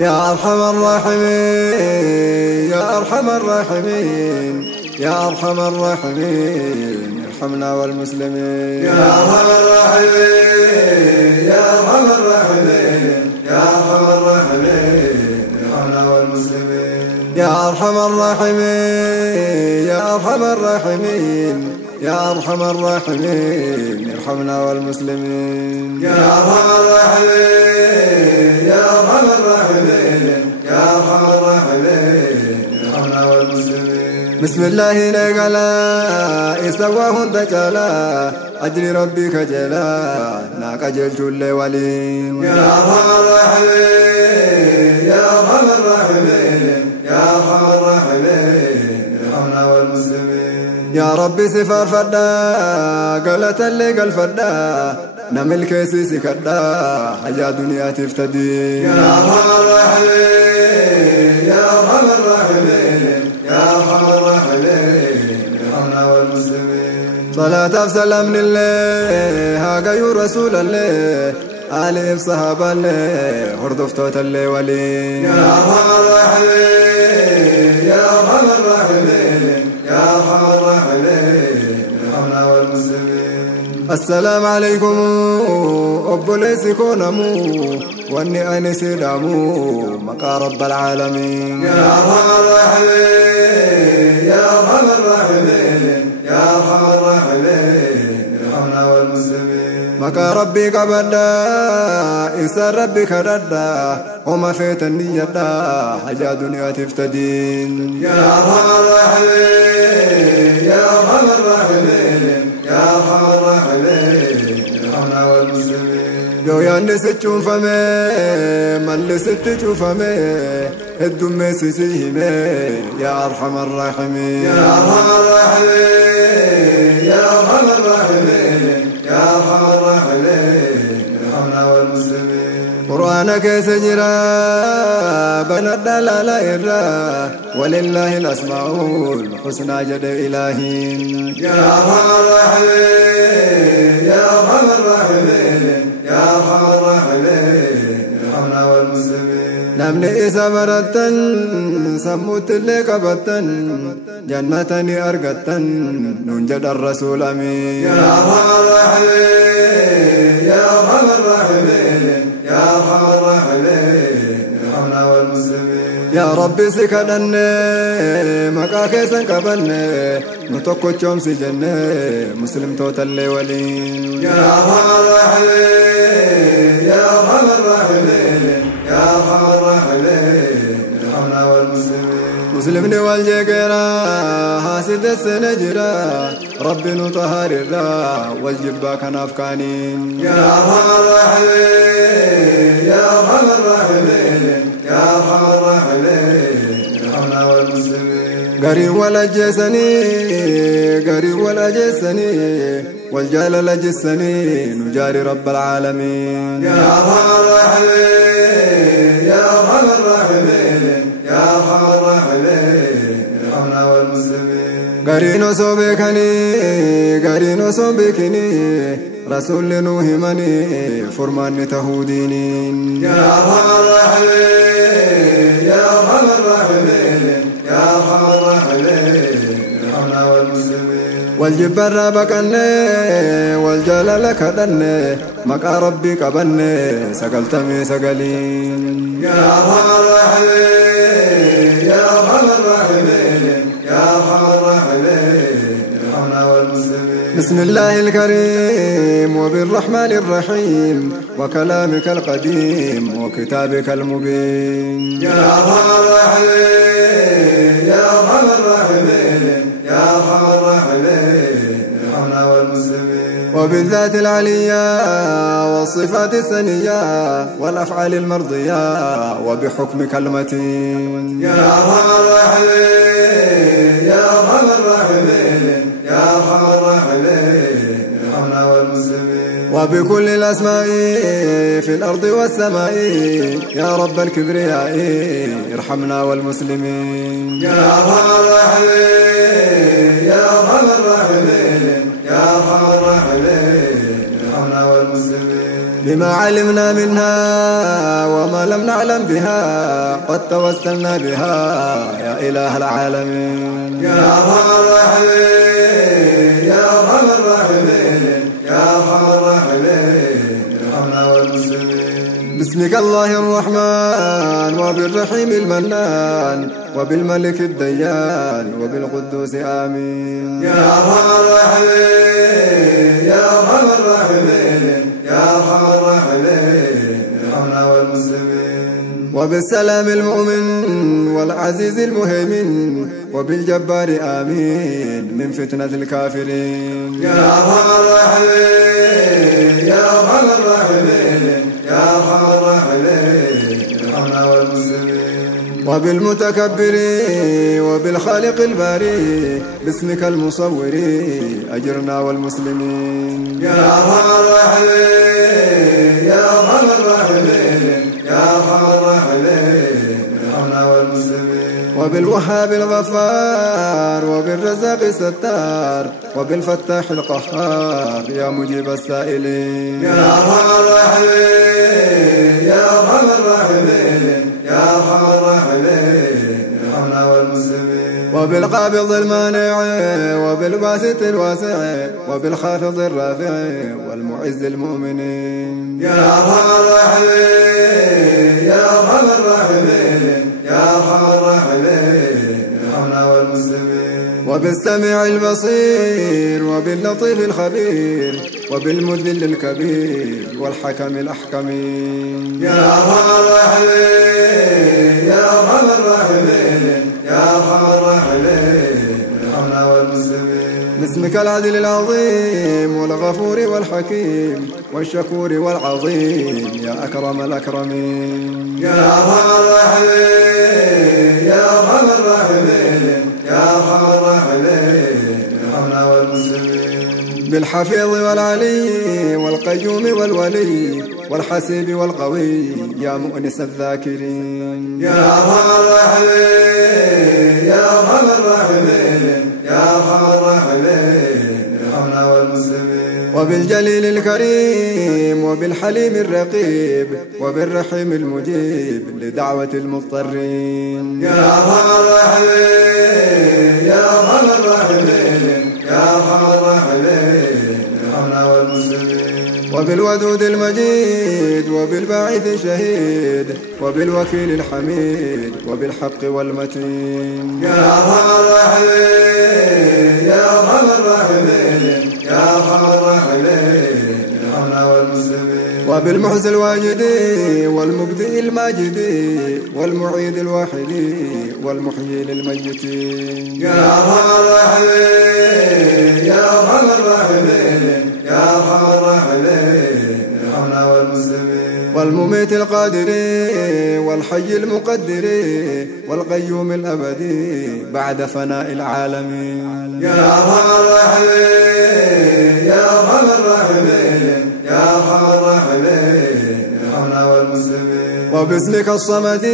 يا أرحم الراحمين يا أرحم الراحمين يا أرحم الراحمين ارحمنا والمسلمين يا أرحم الراحمين يا أرحم الراحمين يا أرحم الراحمين ارحمنا والمسلمين يا أرحم الراحمين يا أرحم الراحمين يا أرحم الراحمين ارحمنا والمسلمين يا أرحم الراحمين يا أرحم الراحمين يا أرحم الراحمين ارحمنا والمسلمين بسم الله نقلا استواه انتجلا أجري ربي كجلا ناك جلت ولي يا أرحم الراحمين يا أرحم الراحمين يا أرحم الراحمين ارحمنا والمسلمين يا ربي سفر فدا قالت اللي قال فدا نمل كيسي كدا حيا دنيا تفتدي يا أرحم الراحمين يا أرحم الراحمين يا أرحم الراحمين ارحمنا والمسلمين صلاة وسلام لله هاقا رسول الله آله بصحابة الله هردفتوت الله ولي يا أرحم الراحمين يا أرحم الراحمين يا أرحم الراحمين ارحمنا والمسلمين السلام عليكم أبو ليس كونمو واني أني سيدامو مقا رب العالمين يا أرحم الراحمين يا أرحم الراحمين يا أرحم الراحمين ارحمنا والمسلمين مقا ربي قبدا إنسان ربي كردا وما فيت النية حاجة دنيا تفتدين يا أرحم الراحمين يا أرحم الراحمين يا أرحم الراحمين ارحمنا والمسلمين يو ياني ستشوف فمي مالي ستشوف فمي الدمي سيسيهمي يا أرحم الراحمين يا أرحم الراحمين يا أرحم الراحمين يا أرحم الراحمين ارحمنا والمسلمين قرآنك سجرا بند لا إرا ولله الأسماء الحسنى جد إلهي يا أرحم الراحمين يا أرحم الراحمين يا أرحم الراحمين ارحمنا والمسلمين نمني إسا برتن سموت اللي قبتن جنتني أرقتن ننجد الرسول أمين يا أرحم الراحمين يا أرحم الراحمين يا أرحم الراحمين ارحمنا والمسلمين يا ربي سكدن مكا كيسن قبن نتوكو تشومسي جنة مسلم توتل ولي يا أرحم الراحمين يا أرحم الراحمين يا أرحم الراحمين ارحمنا والمسلمين مسلمني والجيقرا حاسد السنجرا ربي نطهر الرا والجبا كان أفكانين يا أرحم الراحمين يا أرحم الراحمين يا أرحم الراحمين ارحمنا والمسلمين قريب ولا جسني قريب ولا جسني والجال لجسني نجاري رب العالمين يا أرحم الراحمين يا أرحم الراحمين يا أرحم الراحمين ارحمنا والمسلمين قرينو صوبكني قرينو صوبكني رسول نوح مني فرمان تهودينين يا أرحم الراحمين يا أرحم الراحمين يا أرحم الراحمين ارحمنا والمسلمين والجبر بكني والجلال كدني مقا ربي قبني سقلتمي سقلين يا أرحم الراحمين يا أرحم الراحمين يا أرحم الراحمين ارحمنا والمسلمين بسم الله الكريم وبالرحمن الرحيم وكلامك القديم وكتابك المبين يا أرحم الراحمين يا أرحم الراحمين يا أرحم الراحمين ارحمنا والمسلمين وبالذات العليا والصفات السنية والأفعال المرضية وبحكمك المتين يا أرحم الراحمين يا أرحم الراحمين يا أرحم الراحمين ارحمنا والمسلمين وبكل الأسماء في الأرض والسماء يا رب الكبرياء ارحمنا والمسلمين يا أرحم الراحمين يا أرحم الراحمين يا أرحم الراحمين ارحمنا والمسلمين بما علمنا منها وما لم نعلم بها قد توسلنا بها يا إله العالمين. يا أرحم الراحمين يا أرحم الراحمين يا أرحم الراحمين ارحمنا والمسلمين. باسمك الله الرحمن وبالرحيم المنان وبالملك الديان وبالقدوس آمين. يا أرحم الراحمين يا أرحم الراحمين يا أرحم الراحمين ارحمنا والمسلمين. وبالسلام المؤمن والعزيز المهيمن وبالجبار آمين من فتنة الكافرين. يا أرحم الراحمين يا أرحم الراحمين يا أرحم الراحمين ارحمنا والمسلمين. وبالمتكبر وبالخالق الباري باسمك المصور أجرنا والمسلمين. يا أرحم الراحمين يا أرحم الراحمين يا أرحم الراحمين ارحمنا والمسلمين. وبالوهاب الغفار وبالرزاق الستار وبالفتاح القهار يا مجيب السائلين. يا أرحم الراحمين يا أرحم الراحمين يا أرحم الراحمين ارحمنا والمسلمين. وبالقابض المانع وبالباسط الواسع وبالخافض الرافع والمعز المؤمنين. يا أرحم الراحمين يا أرحم الراحمين يا أرحم الراحمين ارحمنا والمسلمين. وبالسميع البصير وباللطيف الخبير وبالمذل الكبير والحكم الأحكمين. يا أرحم الراحمين يا أرحم الراحمين يا أرحم الراحمين ارحمنا والمسلمين. باسمك العدل العظيم والغفور والحكيم والشكور والعظيم يا أكرم الأكرمين. يا أرحم الراحمين يا أرحم الراحمين يا أرحم الراحمين ارحمنا والمسلمين. بالحفيظ والعلي والقيوم والولي والحسيب والقوي يا مؤنس الذاكرين. يا أرحم الراحمين يا أرحم الراحمين يا أرحم الراحمين ارحمنا والمسلمين. وبالجليل الكريم وبالحليم الرقيب وبالرحيم المجيب لدعوة المضطرين. يا أرحم الراحمين يا أرحم الراحمين يا أرحم الراحمين ارحمنا والمسلمين. وبالودود المجيد وبالباعث الشهيد وبالوكيل الحميد وبالحق والمتين. يا أرحم الراحمين يا أرحم الراحمين يا أرحم الراحمين ارحمنا والمسلمين. وبالمحسن الواجد والمبدئ الماجد والمعيد الواحد والمحيي للميتين. يا أرحم الراحمين يا أرحم الراحمين يا أرحم الراحمين ارحمنا والمسلمين. والمميت القادر والحي المقدر والقيوم الأبدي بعد فناء العالمين. يا أرحم الراحمين يا أرحم الراحمين يا أرحم الراحمين ارحمنا والمسلمين. وباسمك الصمد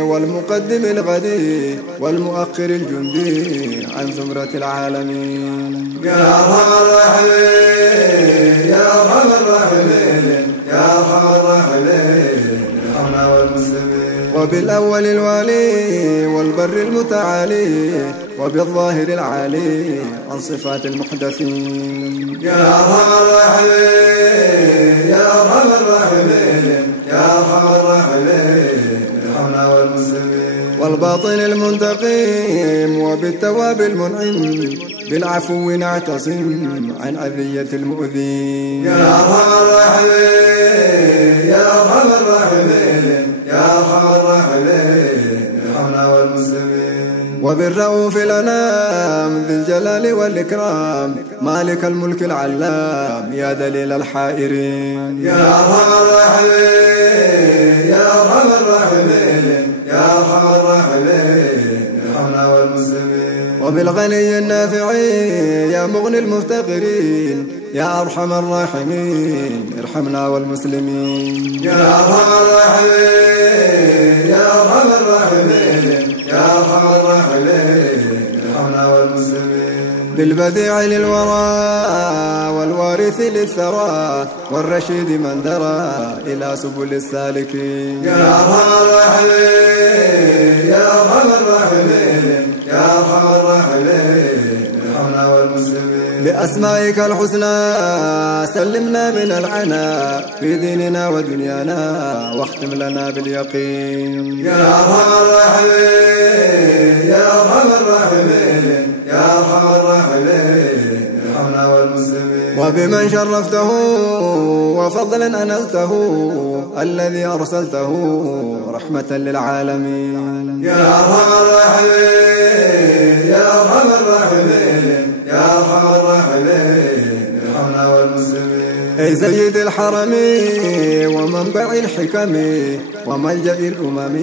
والمقدم الغدي والمؤخر الجندي عن زمرة العالمين. يا أرحم الراحمين يا أرحم الراحمين يا أرحم الراحمين ارحمنا والمسلمين. وبالأول الوالي والبر المتعالي وبالظاهر العالي عن صفات المحدثين. يا أرحم الراحمين يا أرحم الراحمين يا أرحم الراحمين ارحمنا والمسلمين. والباطن المنتقم وبالتواب المنعم بالعفو نعتصم عن أذية المؤذين. يا أرحم الراحمين يا أرحم الراحمين يا أرحم الراحمين ارحمنا والمسلمين. وبالرؤوف الأنام ذي الجلال والإكرام مالك الملك العلام يا دليل الحائرين. يا أرحم الراحمين يا أرحم الراحمين يا أرحم الراحمين ارحمنا والمسلمين. وبالغني النافع يا مغني المفتقرين يا أرحم الراحمين ارحمنا والمسلمين. يا أرحم الراحمين يا أرحم الراحمين يا أرحم الراحمين ارحمنا والمسلمين. بالبديع للورى والوارث الوارث للثرى والرشيد من درى إلى سبل السالكين. يا أرحم الراحمين يا أرحم الراحمين يا أرحم الراحمين ارحمنا والمسلمين. بأسمائك الحسنى سلمنا من العنى في ديننا ودنيانا واختم لنا باليقين. يا أرحم الراحمين يا أرحم الراحمين يا أرحم الراحمين ارحمنا والمسلمين. وبمن شرفته وفضلا أنلته الذي أرسلته رحمة للعالمين. يا أرحم الراحمين يا أرحم الراحمين يا أرحم الراحمين ارحمنا والمسلمين. أي سيد الحرمين ومنبع الحكم وملجأ الأمم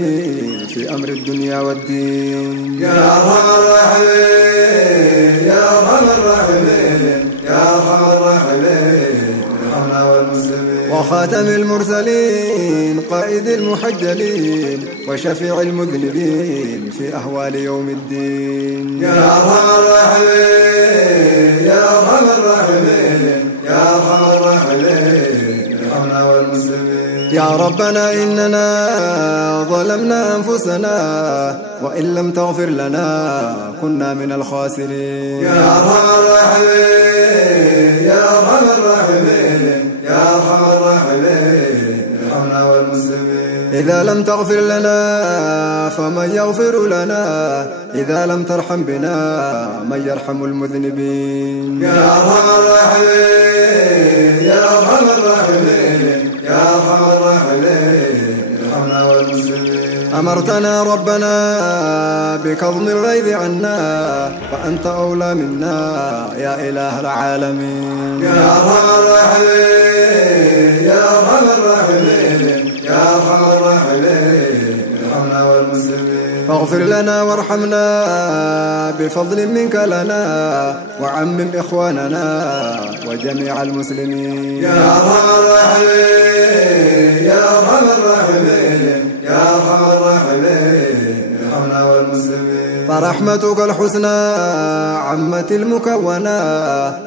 في أمر الدنيا والدين. يا أرحم الراحمين يا أرحم الراحمين يا أرحم الراحمين ارحمنا والمسلمين. وخاتم المرسلين قائد المحجلين وشفيع المذنبين في أهوال يوم الدين. يا أرحم الراحمين يا أرحم الراحمين يا أرحم الراحمين ارحمنا والمسلمين. يا ربنا إننا ظلمنا أنفسنا وإن لم تغفر لنا كنا من الخاسرين. يا أرحم الراحمين يا أرحم الراحمين يا أرحم الراحمين ارحمنا والمسلمين. إذا لم تغفر لنا فمن يغفر لنا إذا لم ترحم بنا من يرحم المذنبين. يا أرحم الراحمين يا أرحم الراحمين يا أرحم الراحمين ارحمنا والمسلمين. أمرتنا ربنا بكظم الغيظ عنا فأنت أولى منا يا إله العالمين. يا أرحم الراحمين يا أرحم الراحمين يا أرحم الراحمين ارحمنا والمسلمين. فاغفر لنا وارحمنا بفضل منك لنا وعمم إخواننا وجميع المسلمين. يا أرحم الراحمين يا أرحم الراحمين يا أرحم الراحمين ارحمنا والمسلمين. فرحمتك الحسنى عمت المكونة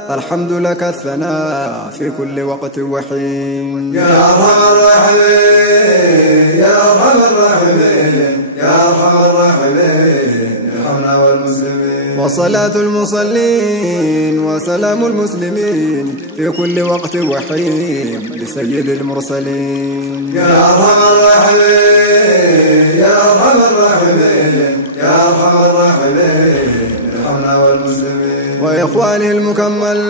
فالحمد لك الثناء في كل وقت وحين. يا أرحم الراحمين يا أرحم الراحمين يا أرحم الراحمين ارحمنا والمسلمين. وصلاة المصلين وسلام المسلمين في كل وقت وحين لسيد المرسلين. يا أرحم الراحمين يا أرحم الراحمين يا أرحم الراحمين ارحمنا والمسلمين. وإخوانه المكمل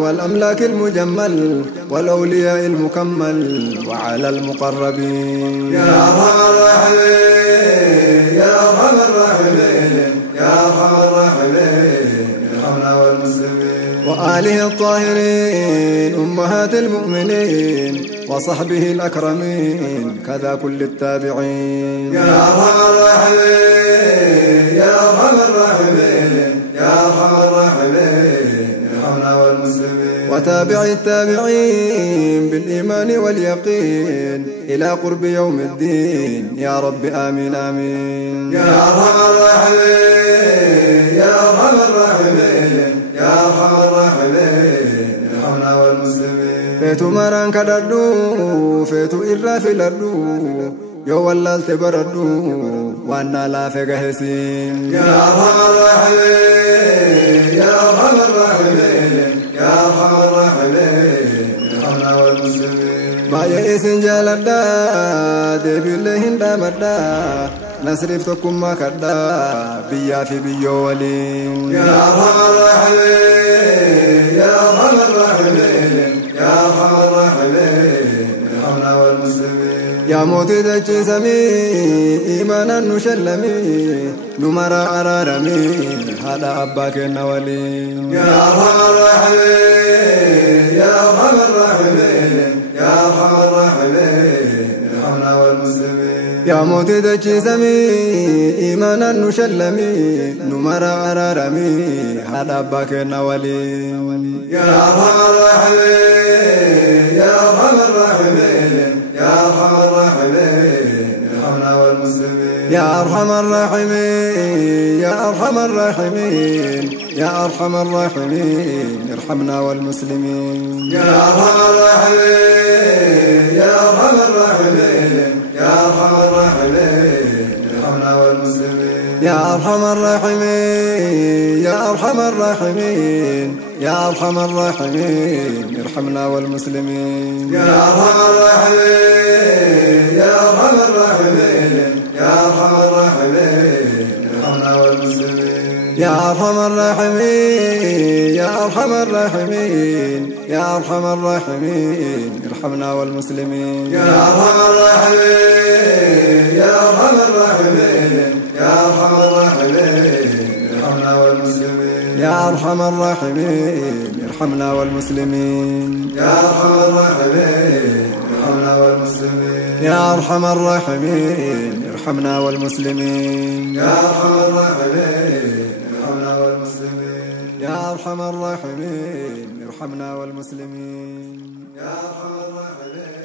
والأملاك المجمل والأولياء المكمل وعلى المقربين. يا أرحم الراحمين يا أرحم الراحمين يا أرحم الراحمين ارحمنا والمسلمين. وآله الطاهرين أمهات المؤمنين وصحبه الأكرمين كذا كل التابعين. يا أرحم الراحمين يا أرحم الراحمين يا أرحم الراحمين ارحمنا والمسلمين. وتابع التابعين بالإيمان واليقين إلى قرب يوم الدين يا رب آمين آمين. يا أرحم الراحمين يا أرحم الراحمين يا أرحم الراحمين ارحمنا والمسلمين. فيتو مران كدردو فيتو إرا في الأردو يو واللالت بردو وانا لا فقهسين. يا أرحم الراحمين يا أرحم الراحمين يا أرحم الراحمين ارحمنا والمسلمين. ما يئسن جالدا ديبي اللهن دامدا نصرف تكم ما كدا بيا في بيو ولين. يا أرحم الراحمين يا أرحم الراحمين يا أرحم الراحمين ارحمنا والمسلمين. يا موتي دجي سمي إيمانا نشلمي نمرا أرارمي هذا أباك النولي. يا أرحم الراحمين يا أرحم الراحمين يا أرحم الراحمين ارحمنا والمسلمين. يا موتي دجي سمي إيمانا نشلمي نمرا أرارمي هذا أباك النولي. يا أرحم الراحمين يا أرحم الراحمين يا أرحم الراحمين ارحمنا والمسلمين. يا أرحم الراحمين يا أرحم الراحمين يا أرحم الراحمين ارحمنا والمسلمين يا أرحم الراحمين يا أرحم الراحمين يا أرحم الراحمين ارحمنا والمسلمين يا أرحم الراحمين يا أرحم الراحمين يا أرحم الراحمين ارحمنا والمسلمين يا أرحم الراحمين يا أرحم الراحمين يا أرحم الراحمين ارحمنا والمسلمين يا أرحم الراحمين يا أرحم الراحمين يا أرحم الراحمين ارحمنا والمسلمين يا أرحم الراحمين يا أرحم الراحمين يا أرحم الراحمين ارحمنا والمسلمين يا أرحم الراحمين ارحمنا والمسلمين يا أرحم الراحمين ارحمنا والمسلمين يا أرحم الراحمين ارحمنا والمسلمين يا أرحم الراحمين ارحمنا والمسلمين يا أرحم الراحمين ارحمنا والمسلمين يا أرحم الراحمين